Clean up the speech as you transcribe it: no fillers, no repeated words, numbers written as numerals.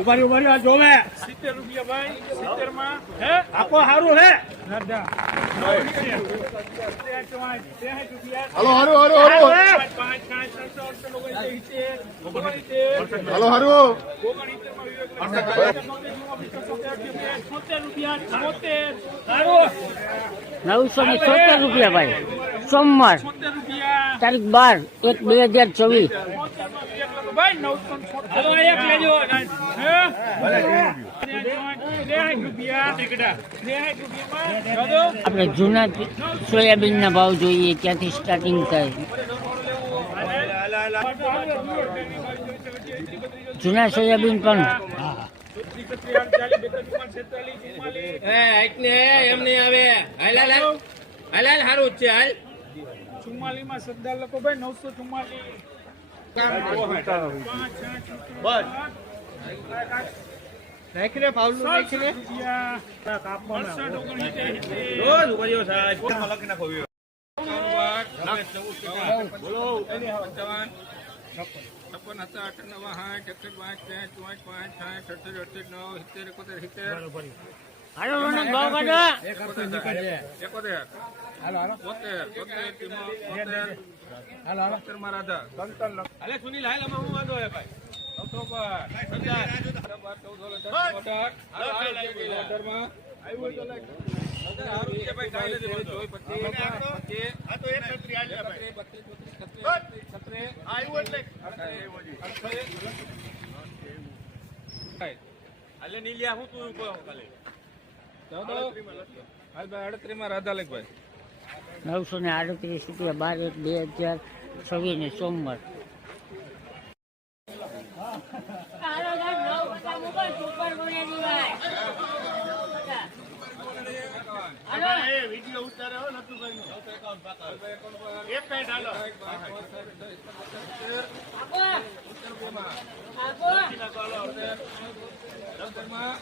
ઉભા જોવે 70 રૂપિયા ભાઈ 70 માં હે આપો સારું હે હાલો હારું હારું હારું હાલો હારું 976 રૂપિયા ભાઈ સોમવાર તારીખ 12/1/2024 ભાઈ 976 આપણે જૂના સોયાબીન ના ભાવ જોઈએ ક્યાંથી સ્ટાર્ટિંગ થાય જૂના સોયાબીન પણ એમ નહીં આવે હાલ સારું જ છે હાલ 44 માં સરદાર લોકો ભાઈ 38 માં રાધા લેખ ભાઈ 938 રૂપિયા 12/1/2026 ને સોમવાર વિડીયો ઉતાર્યો નતું એક સાઈડ હાલો માં